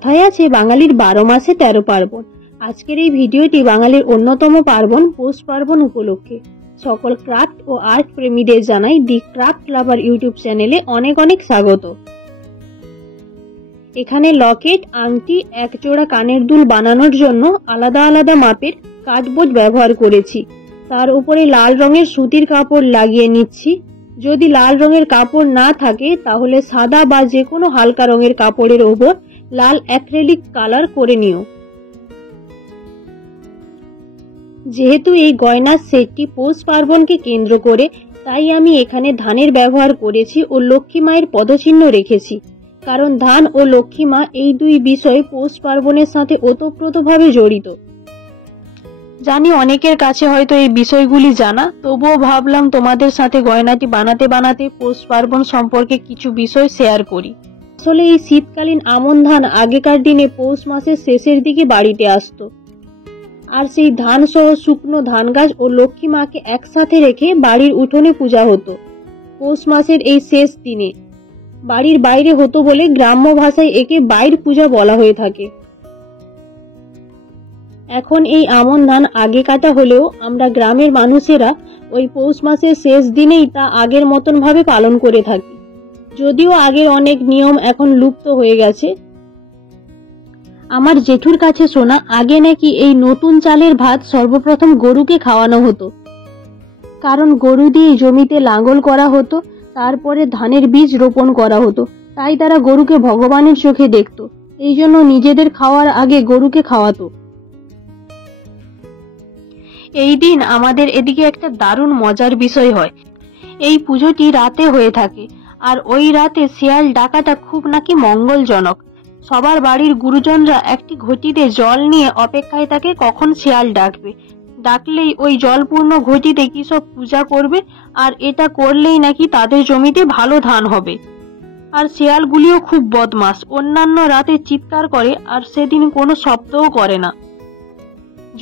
কথায় আছে বাঙালির 12 মাসে 13 পার্বণ। আজকের এই ভিডিওটি বাঙালির অন্যতম পার্বণ পৌষ পার্বণ উপলক্ষে। সকল ক্রাফট ও আর্ট প্রেমীদের জানাই দি ক্রাফট লাভার ইউটিউব চ্যানেলে অনেক অনেক স্বাগত। এখানে লকেট, আংটি, একজোড়া কানের দুল বানানোর জন্য আলাদা আলাদা মাপের কাঠবোর্ড ব্যবহার করেছি। তার উপরে লাল রঙের সুতির কাপড় লাগিয়ে নিচ্ছি। যদি লাল রঙের কাপড় না থাকে তাহলে সাদা বা যে কোনো হালকা রঙের কাপড়ের ওপর লাল অ্যাক্রিলিক কালার করে নিও। যেহেতু এই গয়নার সেটটি পৌষ পার্বণকে কেন্দ্র করে, তাই আমি এখানে ধানের ব্যবহার করেছি ও লক্ষ্মী মায়ের পদচিহ্ন রেখেছি। কারণ ধান ও লক্ষ্মী মা এই দুই বিষয় পৌষ পার্বণের সাথে ওতপ্রোতভাবে জড়িত। জানি অনেকের কাছে হয়তো এই বিষয়গুলি জানা, তবুও ভাবলাম তোমাদের সাথে গয়নাটি বানাতে বানাতে পৌষ পার্বণ সম্পর্কে কিছু বিষয় শেয়ার করি। আসলে এই শীতকালীন আমন ধান আগেকার দিনে পৌষ মাসের শেষের দিকে বাড়িতে আসতো, আর সেই ধান সহ শুকনো ধান গাছ ও লক্ষ্মী মাকে একসাথে রেখে বাড়ির উঠোনে পূজা হতো। পৌষ মাসের এই শেষ দিনে বাড়ির বাইরে হতো বলে গ্রাম্য ভাষায় একে বাইর পূজা বলা হয়ে থাকে। এখন এই আমন ধান আগে কাটা হলেও আমরা গ্রামের মানুষেরা ওই পৌষ মাসের শেষ দিনেই তা আগের মতন ভাবে পালন করে থাকি। যদিও আগের অনেক নিয়ম এখন লুপ্ত হয়ে গেছে। আমার জেঠুর কাছে শোনা, আগে নাকি এই নতুন চালের ভাত সর্বপ্রথম গরুকে খাওয়ানো হতো। কারণ গরু দিয়ে জমিতে লাঙ্গল করা হতো, তারপরে ধানের বীজ রোপণ করা হতো, তাই তারা গরুকে ভগবানের চোখে দেখত। এই জন্য নিজেদের খাওয়ার আগে গরুকে খাওয়াতো। এই দিন আমাদের এদিকে একটা দারুণ মজার বিষয় হয়। এই পুজোটি রাতে হয়ে থাকে, আর ওই রাতে শিয়াল ডাকাটা খুব নাকি মঙ্গলজনক। সবার বাড়ির গুরুজনরা একটি ঘটিতে জল নিয়ে অপেক্ষায় থাকে কখন শিয়াল ডাকবে। ডাকলেই ওই জলপূর্ণ ঘটিতে কি সব পূজা করবে, আর এটা করলেই নাকি তাদের জমিতে ভালো ধান হবে। আর শিয়ালগুলিও খুব বদমাস, অন্যান্য রাতে চিৎকার করে আর সেদিন কোনো শব্দও করে না,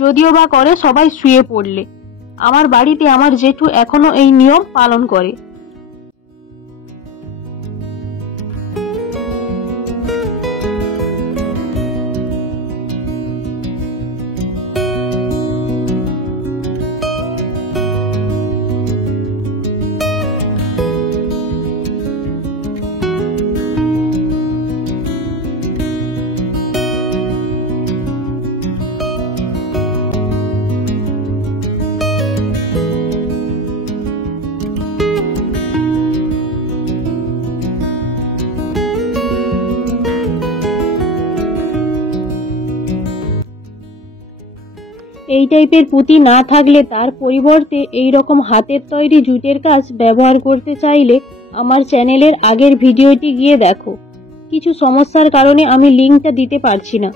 যদিও বা করে সবাই শুয়ে পড়লে। আমার বাড়িতে আমার জেঠু এখনো এই নিয়ম পালন করে। এই টাইপের পুঁতি না থাকলে তার পরিবর্তে এই রকম হাতের তৈরি জুটের কাজ ব্যবহার করতে চাইলে আমার চ্যানেলের আগের ভিডিওটি গিয়ে দেখো। কিছু সমস্যার কারণে আমি লিঙ্কটা দিতে পারছি না।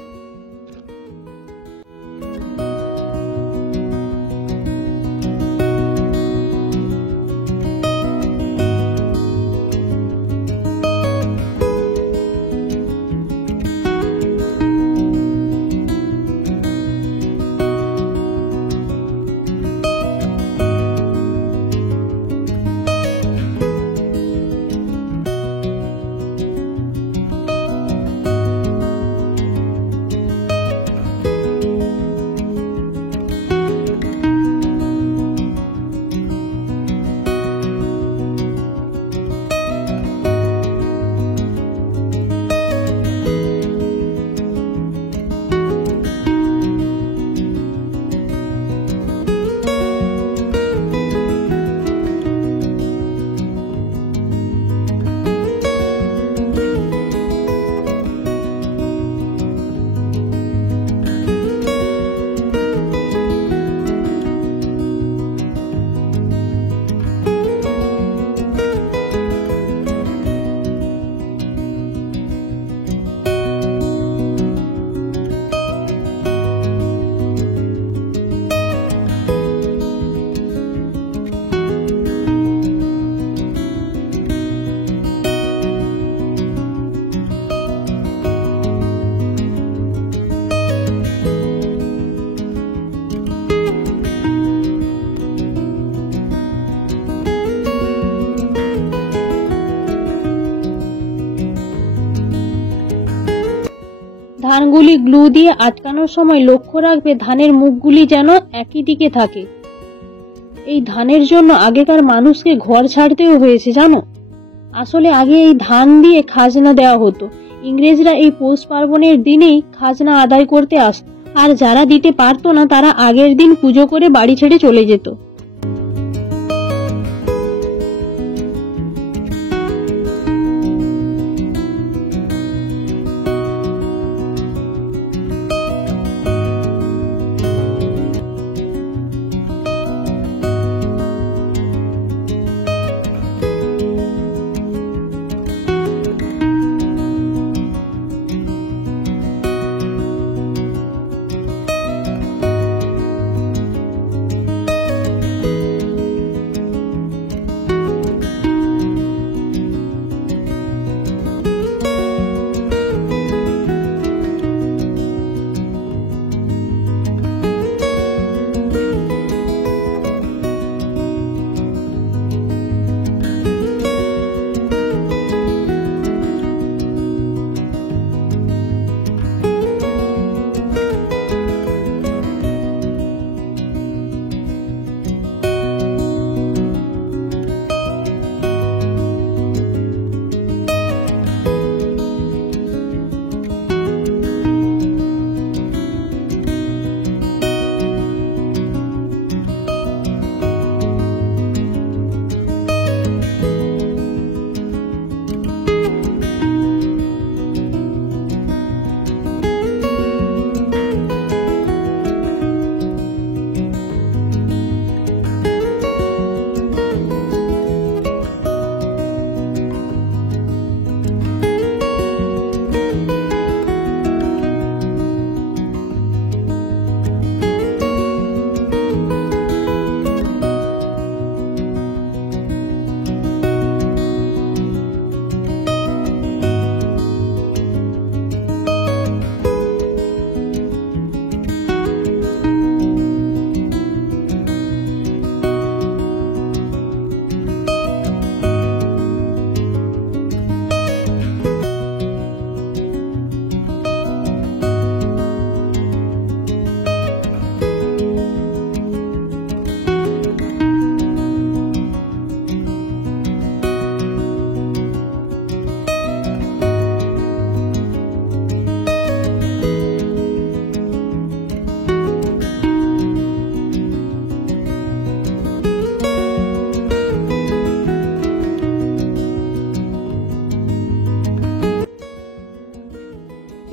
আঙ্গুলে গ্লু দিয়ে আটকানোর সময় লক্ষ্য রাখবে ধানের মুখগুলি যেন একই দিকে থাকে। এই ধানের জন্য আগেকার মানুষকে ঘর ছাড়তেও হয়েছে জানো। আসলে আগে এই ধান দিয়ে খাজনা দেওয়া হতো। ইংরেজরা এই পৌষ পার্বণের দিনেই খাজনা আদায় করতে আসত, আর যারা দিতে পারতো না তারা আগের দিন পুজো করে বাড়ি ছেড়ে চলে যেত।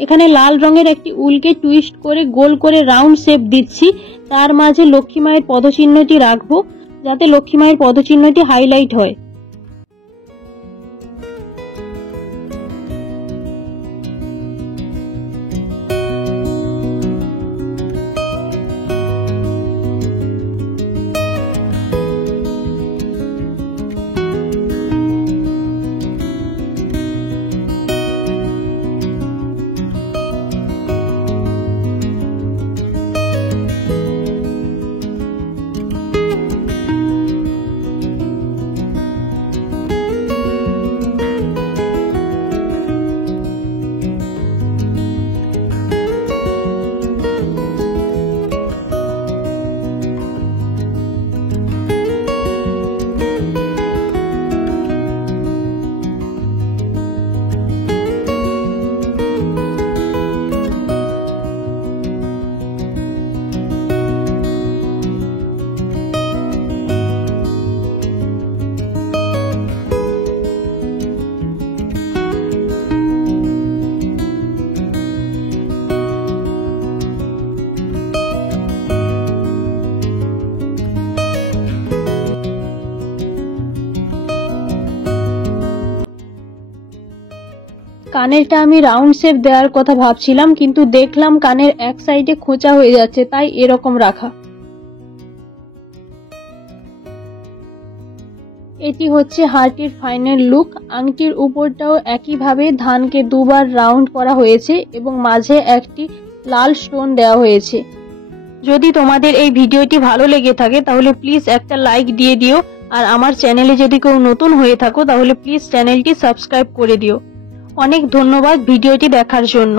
এখানে লাল রঙের একটি উলকে টুইস্ট করে গোল করে রাউন্ড শেপ দিচ্ছি। তার মাঝে লক্ষ্মী মায়ের পদচিহ্নটি রাখবো যাতে লক্ষ্মী মায়ের পদচিহ্নটি হাইলাইট হয়। কানেরটা আমি রাউন্ড শেপ দেওয়ার কথা ভাবছিলাম, কিন্তু দেখলাম কানের এক সাইডে খোঁচা হয়ে যাচ্ছে, তাই এরকম রাখা। এটি হচ্ছে হারটির ফাইনাল লুক। আংটির উপরটাও একইভাবে ধানকে দুবার রাউন্ড করা হয়েছে এবং মাঝে একটি লাল স্টোন দেওয়া হয়েছে। যদি তোমাদের এই ভিডিওটি ভালো লেগে থাকে তাহলে প্লিজ একটা লাইক দিয়ে দিও, আর আমার চ্যানেলে যদি কেউ নতুন হয়ে থাকো তাহলে প্লিজ চ্যানেলটি সাবস্ক্রাইব করে দিও। অনেক ধন্যবাদ ভিডিওটি দেখার জন্য।